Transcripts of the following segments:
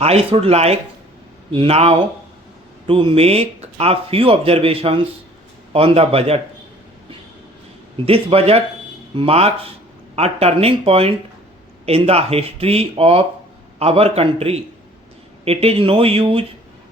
I should like now to make a few observations on the budget. This budget marks a turning point in the history of our country. It is no use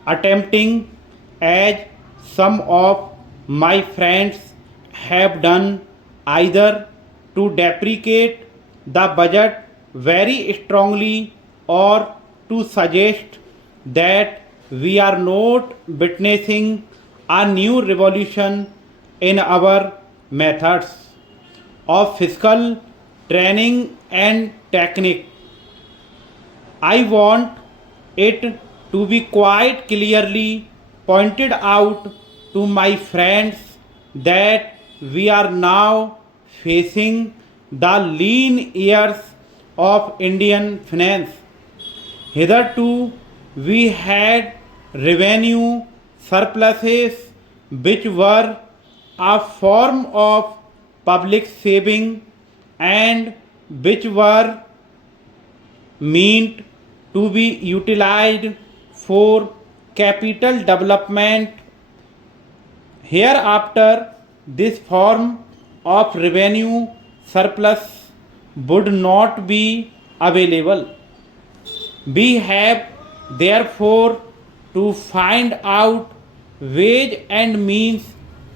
attempting, as some of my friends have done, either to deprecate the budget very strongly or to suggest that we are not witnessing a new revolution in our methods of fiscal training and technique. I want it to be quite clearly pointed out to my friends that we are now facing the lean years of Indian finance. Hitherto, we had revenue surpluses which were a form of public saving and which were meant to be utilized for capital development. Hereafter, this form of revenue surplus would not be available. We have therefore to find out ways and means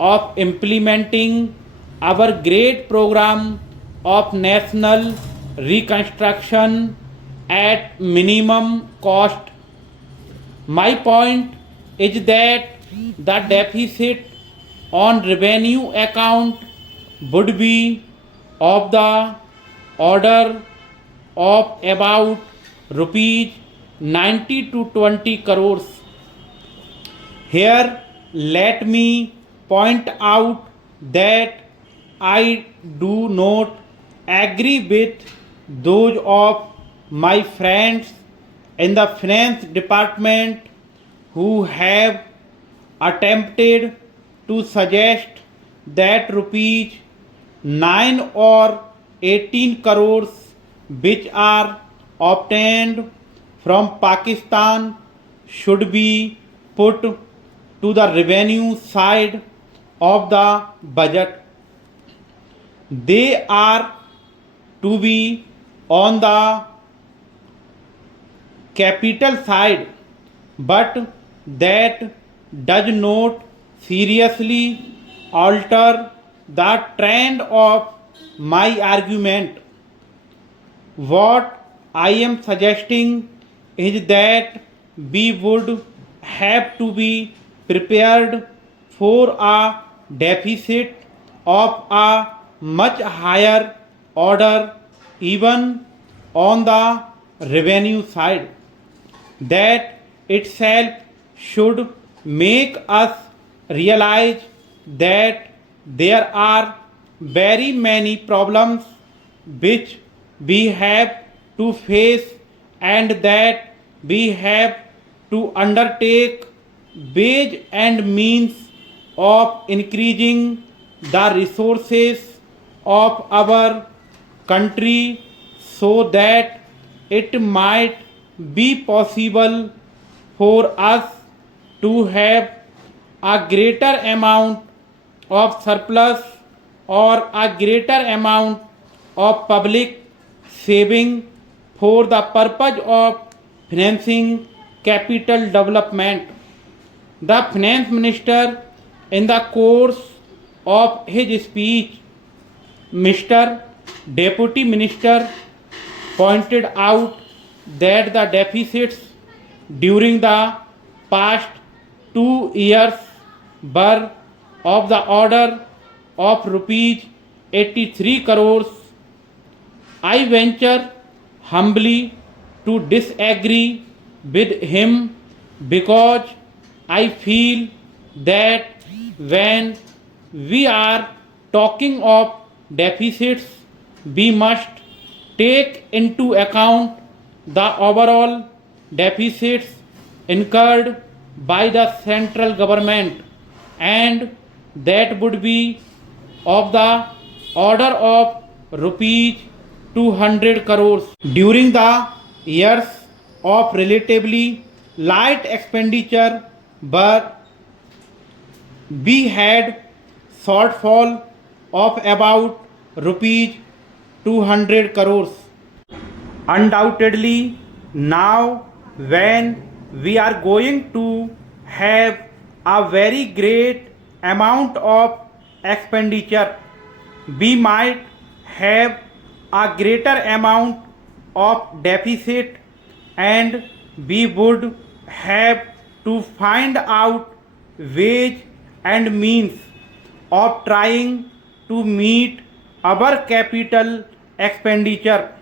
of implementing our great program of national reconstruction at minimum cost. My point is that the deficit on revenue account would be of the order of about rupees 90 to 20 crores. Here, let me point out that I do not agree with those of my friends in the finance department who have attempted to suggest that rupees 9 or 18 crores which are obtained from Pakistan should be put to the revenue side of the budget. They are to be on the capital side, but that does not seriously alter the trend of my argument. What I am suggesting is that we would have to be prepared for a deficit of a much higher order even on the revenue side. That itself should make us realize that there are very many problems which we have to face and that we have to undertake ways and means of increasing the resources of our country so that it might be possible for us to have a greater amount of surplus or a greater amount of public saving for the purpose of financing capital development. The finance minister, in the course of his speech, Mr. Deputy Minister pointed out that the deficits during the past 2 years were of the order of rupees 83 crores. I venture humbly to disagree with him because I feel that when we are talking of deficits, we must take into account the overall deficits incurred by the central government, and that would be of the order of rupees 200 crores. During the years of relatively light expenditure, but we had shortfall of about rupees 200 crores. Undoubtedly, now when we are going to have a very great amount of expenditure, we might have a greater amount of deficit, and we would have to find out ways and means of trying to meet our capital expenditure.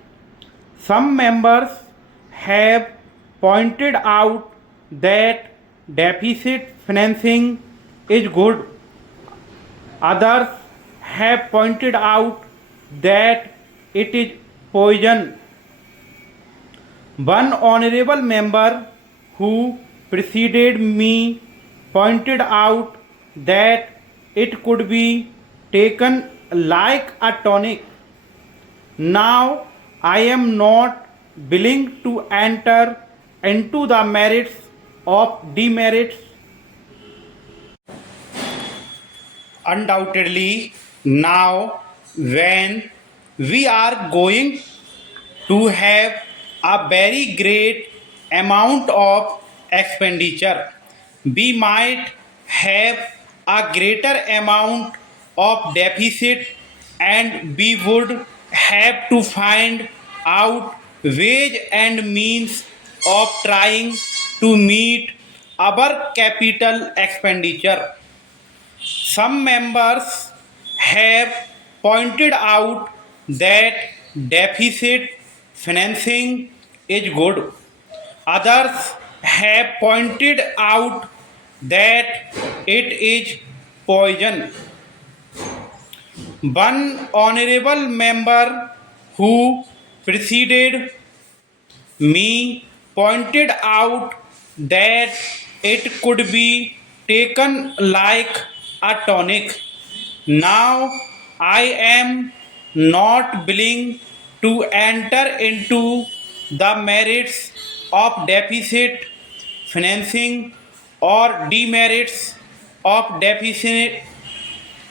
Some members have pointed out that deficit financing is good. Others have pointed out that it is poison. One honorable member who preceded me pointed out that it could be taken like a tonic. Now, I am not willing to enter into the merits of demerits. Undoubtedly, now when we are going to have a very great amount of expenditure, we might have a greater amount of deficit, and we would have to find out ways and means of trying to meet our capital expenditure. Some members have pointed out that deficit financing is good. Others have pointed out that it is poison. One honorable member who preceded me pointed out that it could be taken like a tonic. Now I am not willing to enter into the merits of deficit financing or demerits of deficit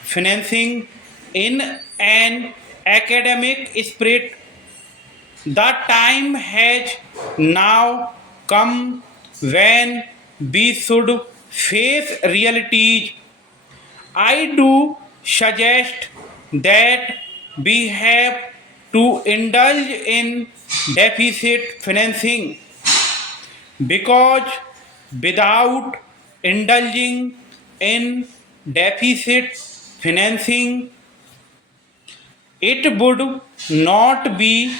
financing in an academic spirit. The time has now come when we should face realities. I do suggest that we have to indulge in deficit financing, because without indulging in deficit financing, it would not be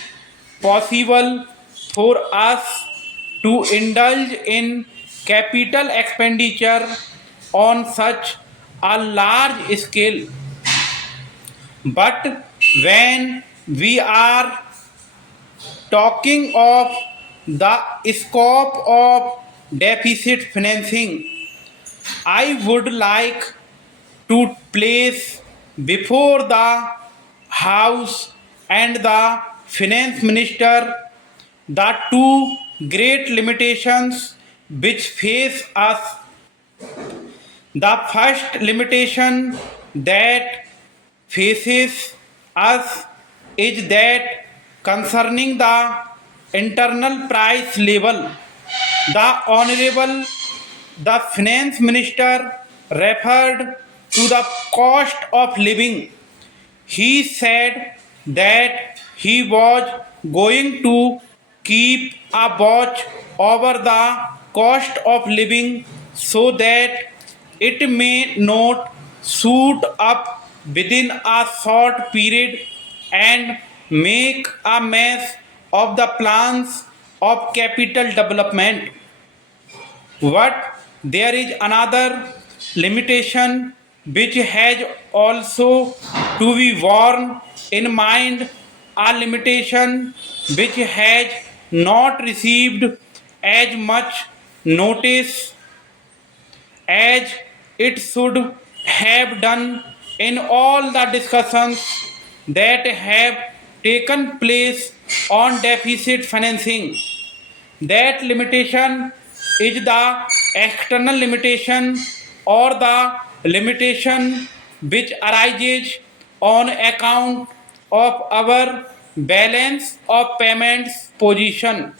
possible for us to indulge in capital expenditure on such a large scale. But when we are talking of the scope of deficit financing, I would like to place before the House and the Finance Minister the two great limitations which face us. The first limitation that faces us is that concerning the internal price level, the Honorable the Finance Minister referred to the cost of living. He said that he was going to keep a watch over the cost of living so that it may not shoot up within a short period and make a mess of the plans of capital development. But there is another limitation which has also to be borne in mind, a limitation which has not received as much notice as it should have done in all the discussions that have taken place on deficit financing. that limitation is the external limitation or the limitation which arises on account of our balance of payments position.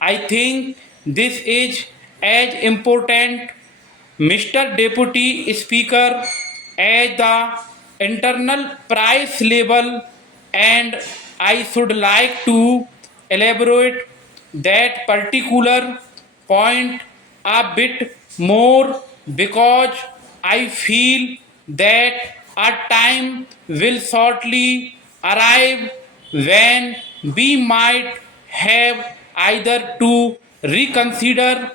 I think this is as important, Mr. Deputy Speaker, as the internal price level, and I should like to elaborate that particular point a bit more because I feel that a time will shortly arrive when we might have either to reconsider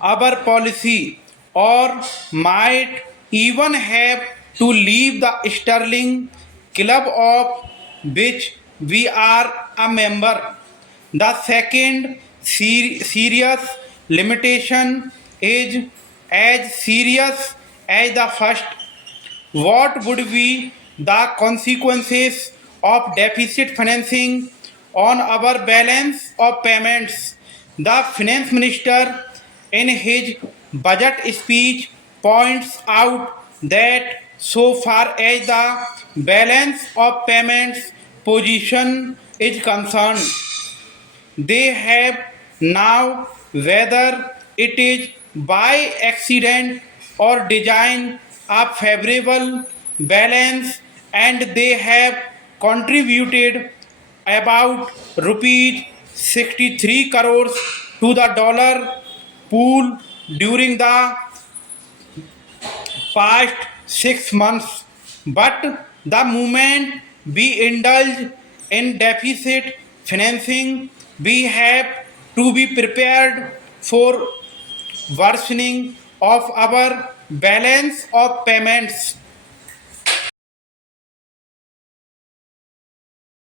our policy or might even have to leave the sterling club of which we are a member. The second serious limitation is as serious as the first. What would be the consequences of deficit financing on our balance of payments? The finance minister, in his budget speech, points out that so far as the balance of payments position is concerned, they have now, whether it is by accident or design, a favorable balance, and they have contributed about rupees 63 crores to the dollar pool during the past 6 months. But the moment we indulge in deficit financing, we have to be prepared for worsening of our balance of payments.